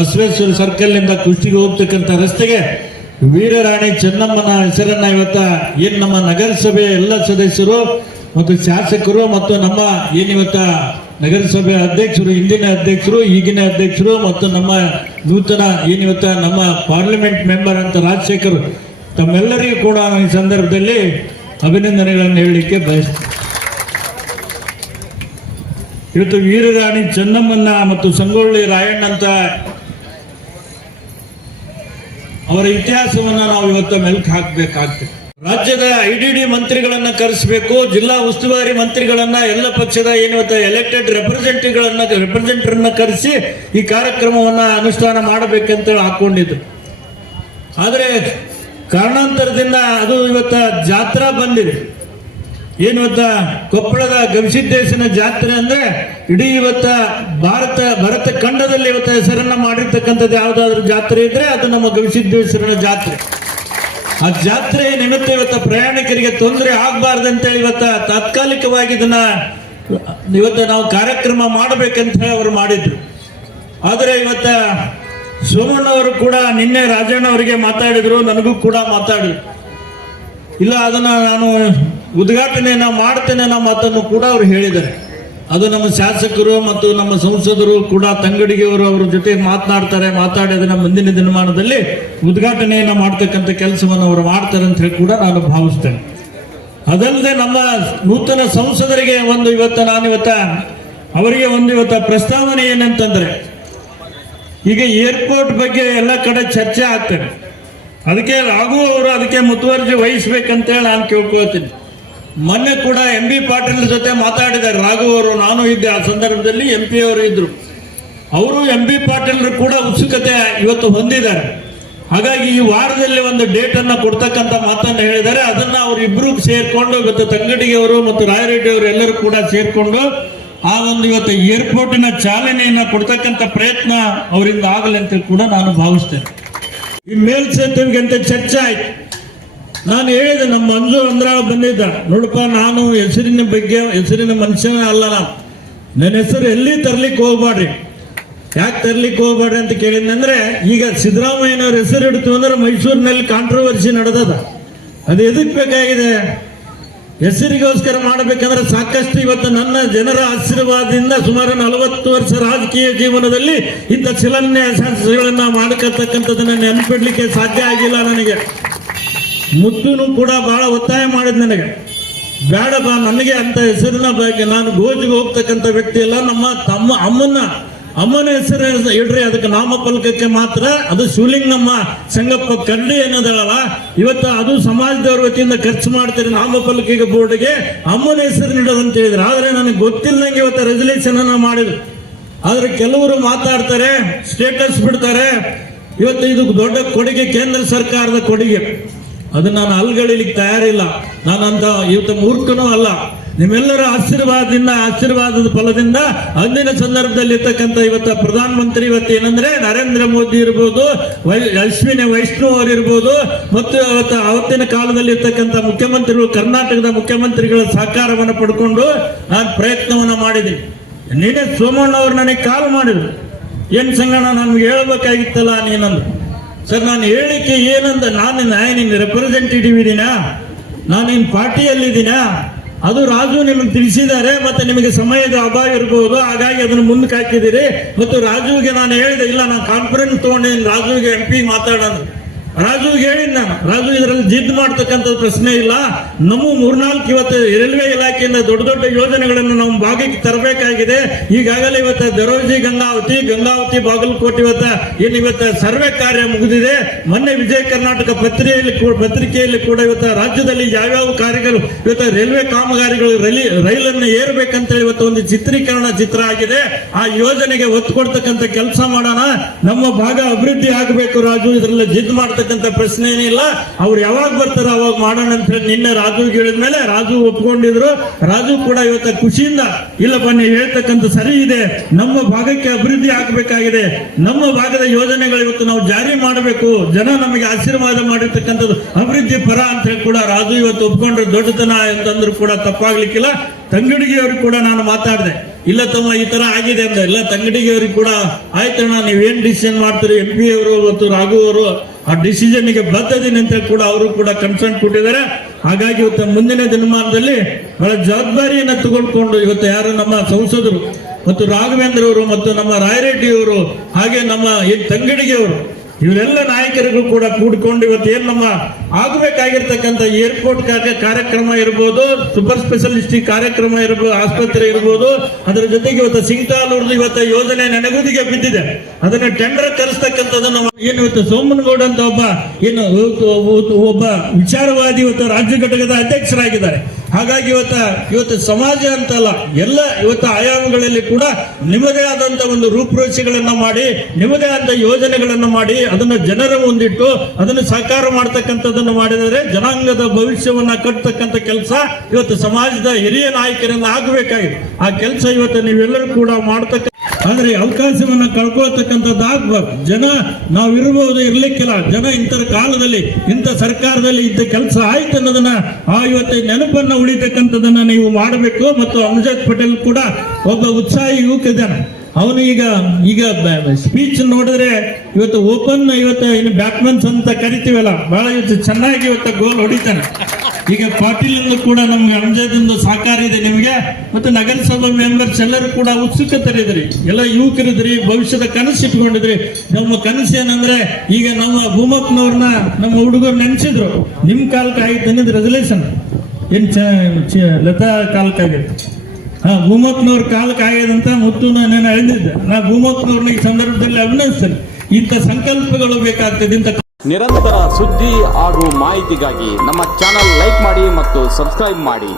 ಬಸವೇಶ್ವರ ಸರ್ಕಲ್ನಿಂದ ಕುಷ್ಟಿಗೆ ಹೋಗ್ತಕ್ಕಂಥ ರಸ್ತೆಗೆ ವೀರರಾಣಿ ಚೆನ್ನಮ್ಮನ ಹೆಸರನ್ನ ಇವತ್ತ ಏನ್ ನಮ್ಮ ನಗರಸಭೆ ಎಲ್ಲ ಸದಸ್ಯರು ಮತ್ತು ಶಾಸಕರು ಮತ್ತು ನಮ್ಮ ಏನಿವತ್ತ ನಗರಸಭೆ ಅಧ್ಯಕ್ಷರು, ಹಿಂದಿನ ಅಧ್ಯಕ್ಷರು, ಈಗಿನ ಅಧ್ಯಕ್ಷರು ಮತ್ತು ನಮ್ಮ ನೂತನ ಏನಿವತ್ತ ನಮ್ಮ ಪಾರ್ಲಿಮೆಂಟ್ ಮೆಂಬರ್ ಅಂತ ರಾಜಶೇಖರ್ ತಮ್ಮೆಲ್ಲರಿಗೂ ಕೂಡ ಈ ಸಂದರ್ಭದಲ್ಲಿ ಅಭಿನಂದನೆಗಳನ್ನು ಹೇಳಲಿಕ್ಕೆ ಬಯಸ್ತೀನಿ ಇವತ್ತು ವೀರರಾಣಿ ಚೆನ್ನಮ್ಮನ್ನ ಮತ್ತು ಸಂಗೊಳ್ಳಿ ರಾಯಣ್ಣ ಅಂತ ಅವರ ಇತಿಹಾಸವನ್ನ ನಾವು ಇವತ್ತು ಮೆಲ್ಕ್ ಹಾಕಬೇಕಾಗ್ತದೆ. ರಾಜ್ಯದ ಐಡಿಡಿ ಮಂತ್ರಿಗಳನ್ನ ಕರೆಸಬೇಕು, ಜಿಲ್ಲಾ ಉಸ್ತುವಾರಿ ಮಂತ್ರಿಗಳನ್ನ ಎಲ್ಲ ಪಕ್ಷದ ಏನಿವತ್ತ ಎಲೆಕ್ಟೆಡ್ ರೆಪ್ರೆಸೆಂಟೇಟಿವ್ಗಳನ್ನ ರೆಪ್ರೆಸೆಂಟರ್ನ ಕರೆಸಿ ಈ ಕಾರ್ಯಕ್ರಮವನ್ನ ಅನುಷ್ಠಾನ ಮಾಡಬೇಕಂತ ಹಾಕೊಂಡಿದ್ರು. ಆದರೆ ಕಾರಣಾಂತರದಿಂದ ಅದು ಇವತ್ತ ಜಾತ್ರಾ ಬಂದಿದೆ. ಏನು ಇವತ್ತ ಕೊಪ್ಪಳದ ಗವಿಸಿದ್ದೇಶನ ಜಾತ್ರೆ ಅಂದ್ರೆ ಇಡೀ ಇವತ್ತ ಭಾರತ, ಭರತ ಖಂಡದಲ್ಲಿ ಇವತ್ತ ಹೆಸರನ್ನ ಮಾಡಿರ್ತಕ್ಕಂಥದ್ದು ಯಾವ್ದಾದ್ರು ಜಾತ್ರೆ ಇದ್ರೆ ಅದು ನಮ್ಮ ಗವಿಸಿದ್ದೇಶ್ವರನ ಜಾತ್ರೆ. ಆ ಜಾತ್ರೆ ನಿಮಿತ್ತ ಇವತ್ತ ಪ್ರಯಾಣಿಕರಿಗೆ ತೊಂದರೆ ಆಗಬಾರ್ದಂತೇಳಿ ಇವತ್ತ ತಾತ್ಕಾಲಿಕವಾಗಿ ಇದನ್ನ ಇವತ್ತ ನಾವು ಕಾರ್ಯಕ್ರಮ ಮಾಡಬೇಕಂತ ಹೇಳಿ ಅವರು ಮಾಡಿದ್ರು. ಆದರೆ ಇವತ್ತ ಸೋಮಣ್ಣವರು ಕೂಡ ನಿನ್ನೆ ರಾಜಣ್ಣ ಅವರಿಗೆ ಮಾತಾಡಿದ್ರು, ನನಗೂ ಕೂಡ ಮಾತಾಡಿದ್ರು. ಇಲ್ಲ, ಅದನ್ನ ನಾನು ಉದ್ಘಾಟನೆ ನಾವು ಮಾಡ್ತೇನೆ ನಮ್ಮ ಮಾತನ್ನು ಕೂಡ ಅವರು ಹೇಳಿದ್ದಾರೆ. ಅದು ನಮ್ಮ ಶಾಸಕರು ಮತ್ತು ನಮ್ಮ ಸಂಸದರು ಕೂಡ ತಂಗಡಿಗೆಯವರು ಅವ್ರ ಜೊತೆ ಮಾತನಾಡ್ತಾರೆ ಮಾತಾಡಿ ಮುಂದಿನ ದಿನಮಾನದಲ್ಲಿ ಉದ್ಘಾಟನೆಯನ್ನು ಮಾಡ್ತಕ್ಕಂಥ ಕೆಲಸವನ್ನು ಅವರು ಮಾಡ್ತಾರೆ ಅಂತ ಹೇಳಿ ಕೂಡ ನಾನು ಭಾವಿಸ್ತೇನೆ. ಅದಲ್ಲದೆ ನಮ್ಮ ನೂತನ ಸಂಸದರಿಗೆ ಒಂದು ಇವತ್ತ, ನಾನು ಇವತ್ತ ಅವರಿಗೆ ಒಂದು ಇವತ್ತ ಪ್ರಸ್ತಾವನೆ ಏನಂತಂದ್ರೆ, ಈಗ ಏರ್ಪೋರ್ಟ್ ಬಗ್ಗೆ ಎಲ್ಲ ಕಡೆ ಚರ್ಚೆ ಆಗ್ತದೆ. ಅದಕ್ಕೆ ರಾಘು ಅವರು ಅದಕ್ಕೆ ಮುತುವರ್ಜಿ ವಹಿಸ್ಬೇಕಂತೇಳಿ ನಾನು ಕೇಳ್ಕೊಳ್ತೀನಿ. ಮೊನ್ನೆ ಕೂಡ ಎಂ ಬಿ ಪಾಟೀಲ್ ಜೊತೆ ಮಾತಾಡಿದ್ದಾರೆ ರಾಘು ಅವರು, ನಾನು ಇದ್ದೆ ಆ ಸಂದರ್ಭದಲ್ಲಿ ಎಂ ಪಿ ಅವರು ಇದ್ರು. ಅವರು ಎಂ ಬಿ ಪಾಟೀಲ್ರು ಕೂಡ ಉತ್ಸುಕತೆ ಇವತ್ತು ಹೊಂದಿದ್ದಾರೆ. ಹಾಗಾಗಿ ಈ ವಾರದಲ್ಲಿ ಒಂದು ಡೇಟ್ ಅನ್ನ ಕೊಡ್ತಕ್ಕಂಥ ಮಾತನ್ನ ಹೇಳಿದ್ದಾರೆ. ಅದನ್ನ ಅವರಿಬ್ರು ಸೇರ್ಕೊಂಡು ಇವತ್ತು ತಂಗಡಿಗೆ ಅವರು ಮತ್ತು ರಾಯರೆಡ್ಡಿ ಅವರು ಎಲ್ಲರೂ ಕೂಡ ಸೇರ್ಕೊಂಡು ಆ ಒಂದು ಇವತ್ತು ಏರ್ಪೋರ್ಟಿನ ಚಾಲನೆಯನ್ನು ಕೊಡ್ತಕ್ಕಂಥ ಪ್ರಯತ್ನ ಅವರಿಂದ ಆಗಲಿ ಅಂತ ಕೂಡ ನಾನು ಭಾವಿಸ್ತೇನೆ. ಈ ಮೇಲ್ಸೇತುವೆಗೆ ಅಂತ ಚರ್ಚೆ ಆಯ್ತು. ನಾನು ಹೇಳಿದೆ, ನಮ್ಮ ಮಂಜು ಅಂದ್ರಾಳ ಬಂದಿದ್ದ. ನೋಡಪ್ಪ, ನಾನು ಹೆಸರಿನ ಬಗ್ಗೆ, ಹೆಸರಿನ ಮನುಷ್ಯನ ಅಲ್ಲ ನಾನು. ನನ್ನ ಹೆಸರು ಎಲ್ಲಿ ತರ್ಲಿಕ್ಕೆ ಹೋಗ್ಬಾಡ್ರಿ ಯಾಕೆ ತರ್ಲಿಕ್ಕೆ ಹೋಗ್ಬೇಡ್ರಿ ಅಂತ ಕೇಳಿದ್ನಂದ್ರೆ, ಈಗ ಸಿದ್ದರಾಮಯ್ಯನವ್ರ ಹೆಸರು ಇಡ್ತು ಅಂದ್ರೆ ಮೈಸೂರಿನಲ್ಲಿ ಕಾಂಟ್ರವರ್ಸಿ ನಡೆದದ. ಅದು ಎದಕ್ ಬೇಕಾಗಿದೆ? ಹೆಸರಿಗೋಸ್ಕರ ಮಾಡಬೇಕಂದ್ರೆ ಸಾಕಷ್ಟು ಇವತ್ತು ನನ್ನ ಜನರ ಆಶೀರ್ವಾದದಿಂದ ಸುಮಾರು ನಲವತ್ತು ವರ್ಷ ರಾಜಕೀಯ ಜೀವನದಲ್ಲಿ ಇಂಥ ಶಿಲಾನ್ಯಾಸಗಳನ್ನ ಮಾಡಕತ್ತಕ್ಕಂಥದ್ದನ್ನ ನೆನಪಿಡ್ಲಿಕ್ಕೆ ಸಾಧ್ಯ ಆಗಿಲ್ಲ ನನಗೆ. ಮುದ್ದುನು ಕೂಡ ಬಹಳ ಒತ್ತಾಯ ಮಾಡಿದ ನನಗೆ. ಬೇಡ ಬಾ ನನಗೆ ಅಂತ ಹೆಸರಿನ ಬಗ್ಗೆ ನಾನು ಗೋಜಿಗೆ ಹೋಗ್ತಕ್ಕಂಥ ವ್ಯಕ್ತಿ ಅಲ್ಲ ನಮ್ಮ ತಮ್ಮ ಅಮ್ಮನ ಅಮ್ಮನ ಹೆಸರು ಇಡ್ರಿ ಅದಕ್ಕೆ ನಾಮಫಲಕಕ್ಕೆ ಮಾತ್ರ ಅದು ಶಿವಲಿಂಗಮ್ಮ ಸಂಗಪ್ಪ ಕರ್ಡಿ ಅನ್ನೋದಲ್ಲ ಇವತ್ತು ಅದು ಸಮಾಜದವ್ರ ವತಿಯಿಂದ ಖರ್ಚು ಮಾಡ್ತಾರೆ ನಾಮಫಲಕಿಗೆ ಬೋರ್ಡ್ಗೆ. ಅಮ್ಮನ ಹೆಸರು ನೀಡೋದಂತ ಹೇಳಿದ್ರು. ಆದ್ರೆ ನನಗೆ ಗೊತ್ತಿಲ್ಲದಂಗೆ ಇವತ್ತು ರೆಸಲ್ಯೂಷನ್ ಅನ್ನ ಮಾಡಿದ್ರು. ಆದ್ರೆ ಕೆಲವರು ಮಾತಾಡ್ತಾರೆ ಸ್ಟೇಟಸ್ ಬಿಡ್ತಾರೆ. ಇವತ್ತು ಇದು ದೊಡ್ಡ ಕೊಡುಗೆ, ಕೇಂದ್ರ ಸರ್ಕಾರದ ಕೊಡುಗೆ. ಅದು ನಾನು ಅಲ್ಗಳಿಲಿಕ್ಕೆ ತಯಾರಿಲ್ಲ. ನಾನು ಅಂತ ಇವತ್ತು ಮೂರ್ಖನೂ ಅಲ್ಲ. ನಿಮ್ಮೆಲ್ಲರ ಆಶೀರ್ವಾದದಿಂದ, ಆಶೀರ್ವಾದದ ಫಲದಿಂದ ಅಂದಿನ ಸಂದರ್ಭದಲ್ಲಿ ಇರ್ತಕ್ಕಂಥ ಇವತ್ತು ಪ್ರಧಾನ ಮಂತ್ರಿ ಇವತ್ತು ಏನಂದ್ರೆ ನರೇಂದ್ರ ಮೋದಿ ಇರ್ಬೋದು ಅಶ್ವಿನಿ ವೈಷ್ಣವ್ ಅವರು ಇರ್ಬೋದು, ಮತ್ತು ಇವತ್ತು ಅವತ್ತಿನ ಕಾಲದಲ್ಲಿ ಇರ್ತಕ್ಕಂಥ ಮುಖ್ಯಮಂತ್ರಿಗಳು, ಕರ್ನಾಟಕದ ಮುಖ್ಯಮಂತ್ರಿಗಳ ಸಹಕಾರವನ್ನು ಪಡ್ಕೊಂಡು ನಾನು ಪ್ರಯತ್ನವನ್ನು ಮಾಡಿದ್ದೀನಿ ನೀನೇ ಸೋಮಣ್ಣ ಅವರು ನನಗೆ ಕಾಲ್ ಮಾಡಿದ್ರು. ಏನು ಸಂಗಣ ನನ್ಗೆ ಹೇಳ್ಬೇಕಾಗಿತ್ತಲ್ಲ ನೀನಂದು. ಸರ್, ನಾನು ಹೇಳಿಕೆ ಏನಂದ, ನಾನು ನಾನು ರೆಪ್ರೆಸೆಂಟೇಟಿವ್ ಇದೀನಾ? ನಾನು ನಿನ್ನ ಪಾರ್ಟಿಯಲ್ಲಿದ್ದೀನಾ? ಅದು ರಾಜು ನಿಮಗೆ ತಿಳಿಸಿದ್ದಾರೆ, ಮತ್ತೆ ನಿಮಗೆ ಸಮಯದ ಅಭಾವ ಇರಬಹುದು ಹಾಗಾಗಿ ಅದನ್ನು ಮುಂದಕ್ಕೆ ಹಾಕಿದ್ದೀರಿ. ಮತ್ತು ರಾಜುವಿಗೆ ನಾನು ಹೇಳಿದೆ, ಇಲ್ಲ, ನಾನು ಕಾನ್ಫರೆನ್ಸ್ ತಗೊಂಡಿದ್ದೀನಿ ರಾಜುವಿಗೆ ಎಂ ಪಿ ಮಾತಾಡೋಣ. ರಾಜುವಿಗೆ ಹೇಳಿದ್ ನಾನು ರಾಜು ಇದರಲ್ಲಿ ಜಿದ್ ಮಾಡ್ತಕ್ಕಂಥ ಪ್ರಶ್ನೆ ಇಲ್ಲ. ನಮ್ಮ ಮೂರ್ನಾಲ್ಕು ಇವತ್ತು ರೈಲ್ವೆ ಇಲಾಖೆಯಿಂದ ದೊಡ್ಡ ದೊಡ್ಡ ಯೋಜನೆಗಳನ್ನು ನಾವು ಭಾಗಕ್ಕೆ ತರಬೇಕಾಗಿದೆ. ಈಗಾಗಲೇ ಇವತ್ತು ದರೋಜಿ ಗಂಗಾವತಿ ಗಂಗಾವತಿ ಬಾಗಲಕೋಟೆ ಇವತ್ತ ಏನು ಇವತ್ತು ಸರ್ವೆ ಕಾರ್ಯ ಮುಗಿದಿದೆ. ಮೊನ್ನೆ ವಿಜಯ ಕರ್ನಾಟಕ ಪತ್ರಿಕೆಯಲ್ಲಿ ಪತ್ರಿಕೆಯಲ್ಲಿ ಕೂಡ ಇವತ್ತು ರಾಜ್ಯದಲ್ಲಿ ಯಾವ್ಯಾವ ಕಾರ್ಯಗಳು, ಇವತ್ತು ರೈಲ್ವೆ ಕಾಮಗಾರಿಗಳು ರೈಲಿ, ರೈಲನ್ನು ಏರ್ಬೇಕಂತ ಇವತ್ತು ಒಂದು ಚಿತ್ರೀಕರಣ ಚಿತ್ರ ಆಗಿದೆ. ಆ ಯೋಜನೆಗೆ ಒತ್ತು ಕೊಡ್ತಕ್ಕಂಥ ಕೆಲಸ ಮಾಡೋಣ. ನಮ್ಮ ಭಾಗ ಅಭಿವೃದ್ಧಿ ಆಗಬೇಕು ರಾಜು. ಇದರಲ್ಲಿ ಜಿದ್ ಮಾಡ್ತಕ್ಕಂಥ ಪ್ರಶ್ನೆ ಏನಿಲ್ಲ. ಅವ್ರು ಯಾವಾಗ ಬರ್ತಾರ ಅವಾಗ ಮಾಡೋಣ ಅಂತ ಹೇಳಿ ನಿನ್ನೆ ರಾಜು ಹೇಳಿದ್ಮೇಲೆ ರಾಜು ಒಪ್ಕೊಂಡಿದ್ರು. ರಾಜು ಕೂಡ ಇವತ್ತು ಖುಷಿಯಿಂದ, ಇಲ್ಲ ಬನ್ನಿ, ಹೇಳ್ತಕ್ಕಂಥ ಸರಿ ಇದೆ. ನಮ್ಮ ಭಾಗಕ್ಕೆ ಅಭಿವೃದ್ಧಿ ಆಗಬೇಕಾಗಿದೆ. ನಮ್ಮ ಭಾಗದ ಯೋಜನೆಗಳು ಇವತ್ತು ನಾವು ಜಾರಿ ಮಾಡಬೇಕು. ಜನ ನಮಗೆ ಆಶೀರ್ವಾದ ಮಾಡಿರ್ತಕ್ಕಂಥದ್ದು ಅಭಿವೃದ್ಧಿ ಪರ ಅಂತ ಹೇಳಿ ಕೂಡ ರಾಜು ಇವತ್ತು ಒಪ್ಕೊಂಡ್ರೆ. ದೊಡ್ಡತನ ಅಂತಂದ್ರು ಕೂಡ ತಪ್ಪಾಗ್ಲಿಕ್ಕಿಲ್ಲ. ತಂಗಡಿಗೆ ಅವ್ರಿಗೆ ಕೂಡ ನಾನು ಮಾತಾಡಿದೆ. ಇಲ್ಲ ತಮ್ಮ, ಈ ತರ ಆಗಿದೆ ಅಂತ ಇಲ್ಲ ತಂಗಡಿಗೆ ಅವ್ರಿಗೆ ಕೂಡ, ಆಯ್ತಣ್ಣ, ನೀವೇನ್ ಡಿಸಿಷನ್ ಮಾಡ್ತೀರಿ? ಎಂ ಪಿ ಅವರು ಮತ್ತು ರಾಘು ಅವರು ಆ ಡಿಸಿಷನ್ಗೆ ಬದ್ಧದಿನ ಅಂತ ಕೂಡ ಅವರು ಕೂಡ ಕನ್ಸರ್ನ್ ಕೊಟ್ಟಿದ್ದಾರೆ. ಹಾಗಾಗಿ ಇವತ್ತು ಮುಂದಿನ ದಿನಮಾನದಲ್ಲಿ ಬಹಳ ಜವಾಬ್ದಾರಿಯನ್ನು ತಗೊಂಡ್ಕೊಂಡು ಇವತ್ತು ಯಾರು ನಮ್ಮ ಸಂಸದರು ಮತ್ತು ರಾಘವೇಂದ್ರ ಅವರು ಮತ್ತು ನಮ್ಮ ರಾಯರೆಡ್ಡಿ ಅವರು, ಹಾಗೆ ನಮ್ಮ ಏನ್ ಇವರೆಲ್ಲ ನಾಯಕರಿಗೂ ಕೂಡ ಕೂಡಿಕೊಂಡು ಇವತ್ತು ಏನು ನಮ್ಮ ಆಗಬೇಕಾಗಿರ್ತಕ್ಕಂಥ ಏರ್ಪೋರ್ಟ್ ಕಾರ್ಯಕ್ರಮ ಇರ್ಬೋದು ಸೂಪರ್ ಸ್ಪೆಷಲಿಸ್ಟ್ ಕಾರ್ಯಕ್ರಮ ಇರ್ಬೋದು, ಆಸ್ಪತ್ರೆ ಇರ್ಬೋದು, ಅದರ ಜೊತೆಗೆ ಇವತ್ತು ಸಿಂಗ್ತಾಲೂರ್ದು ಇವತ್ತು ಯೋಜನೆ ನೆನಗುದಿಗೆ ಬಿದ್ದಿದೆ. ಅದನ್ನ ಟೆಂಡರ್ ಕರೆಸ್ತಕ್ಕಂಥದ್ದನ್ನು ಏನು ಇವತ್ತು ಸೋಮನಗೌಡ ಅಂತ ಒಬ್ಬ ಏನು, ಒಬ್ಬ ವಿಚಾರವಾದಿ ಇವತ್ತು ರಾಜ್ಯ ಘಟಕದ ಅಧ್ಯಕ್ಷರಾಗಿದ್ದಾರೆ. ಹಾಗಾಗಿ ಇವತ್ತ, ಇವತ್ತು ಸಮಾಜ ಅಂತಲ್ಲ, ಎಲ್ಲ ಇವತ್ತು ಆಯಾಮಗಳಲ್ಲಿ ಕೂಡ ನಿಮ್ಮದೇ ಆದಂತ ಒಂದು ರೂಪುರೇಷೆಗಳನ್ನ ಮಾಡಿ ನಿಮ್ಮದೇ ಆದ ಯೋಜನೆಗಳನ್ನ ಮಾಡಿ, ಅದನ್ನ ಜನರ ಮುಂದಿಟ್ಟು, ಅದನ್ನು ಸಾಕಾರ ಮಾಡ್ತಕ್ಕಂಥದ್ದನ್ನು ಮಾಡಿದರೆ ಜನಾಂಗದ ಭವಿಷ್ಯವನ್ನ ಕಟ್ಟತಕ್ಕಂಥ ಕೆಲಸ ಇವತ್ತು ಸಮಾಜದ ಹಿರಿಯ ನಾಯಕರಿಂದ ಆಗಬೇಕಾಗಿದೆ. ಆ ಕೆಲಸ ಇವತ್ತು ನೀವೆಲ್ಲರೂ ಕೂಡ ಮಾಡ್ತಕ್ಕ ಆದ್ರೆ ಅವಕಾಶವನ್ನು ಕಳ್ಕೊಳ್ತಕ್ಕಂಥದ್ದು ಆಗ್ಬಾರ್ದು ಜನ ನಾವು ಇರಬಹುದು ಇರಲಿಕ್ಕಿಲ್ಲ. ಜನ ಇಂಥ ಕಾಲದಲ್ಲಿ, ಇಂಥ ಸರ್ಕಾರದಲ್ಲಿ ಇದ್ದ ಕೆಲಸ ಆಯ್ತು ಅನ್ನೋದನ್ನ, ಆ ಇವತ್ತು ನೆನಪನ್ನ ಉಳಿತಕ್ಕಂಥದ್ದನ್ನು ನೀವು ಮಾಡಬೇಕು. ಮತ್ತು ಅಮಜದ್ ಪಟೇಲ್ ಕೂಡ ಒಬ್ಬ ಉತ್ಸಾಹಿ ಯುವಕ ಅವನು ಈಗ ಈಗ ಸ್ಪೀಚ್ ನೋಡಿದ್ರೆ ಇವತ್ತು ಓಪನ್ ಇವತ್ತು ಇನ್ನು ಬ್ಯಾಟ್ಮನ್ಸ್ ಅಂತ ಕರಿತೀವಲ್ಲ, ಬಹಳ ಇವತ್ತು ಚೆನ್ನಾಗಿ ಇವತ್ತು ಗೋಲ್ ಹೊಡಿತಾನೆ. ಈಗ ಪಾಟೀಲ್ ಕೂಡ ನಮ್ಗೆ ಅಂಜದಿಂದ ಸಹಕಾರ ಇದೆ ನಿಮಗೆ, ಮತ್ತೆ ನಗರಸಭಾ ಮೆಂಬರ್ಸ್ ಎಲ್ಲರೂ ಕೂಡ ಉತ್ಸುಕತರಿದ್ರಿ ಎಲ್ಲ ಯುವಕರಿದ್ರಿ, ಭವಿಷ್ಯದ ಕನಸು ಇಟ್ಕೊಂಡಿದ್ರಿ. ನಮ್ಮ ಕನಸು ಏನಂದ್ರೆ, ಈಗ ನಮ್ಮ ಭೂಮಪ್ಪನವ್ರನ್ನ ನಮ್ಮ ಹುಡುಗರು ನೆನೆಸಿದ್ರು. ನಿಮ್ಮ ಕಾಲಕ್ಕೆ ಆಯ್ತು ಅನ್ನೋದು ರೆಸಲ್ಯೂಷನ್ ಏನು ಲತಾ ಕಾಲಕ್ಕಾಗಿತ್ತು ಹಾ ಭೂಮಪ್ಪನವ್ರ ಕಾಲ ಕಾಯೋದಂತ ಮುತ್ತು ನಾನು ಅಳಿದಿದ್ದೆ. ನಾ ಭೂಮಪ್ಪನವ್ರನ್ನ ಈ ಸಂದರ್ಭದಲ್ಲಿ ಅಭಿನಂದಿಸ್ತೇನೆ. ಇಂಥ ಸಂಕಲ್ಪಗಳು ಬೇಕಾಗ್ತದೆ ಇಂಥ ನಿರಂತರ ಸುದ್ದಿ ಹಾಗೂ ಮಾಹಿತಿಗಾಗಿ ನಮ್ಮ ಚಾನಲ್ ಲೈಕ್ ಮಾಡಿ ಮತ್ತು ಸಬ್ಸ್ಕ್ರೈಬ್ ಮಾಡಿ.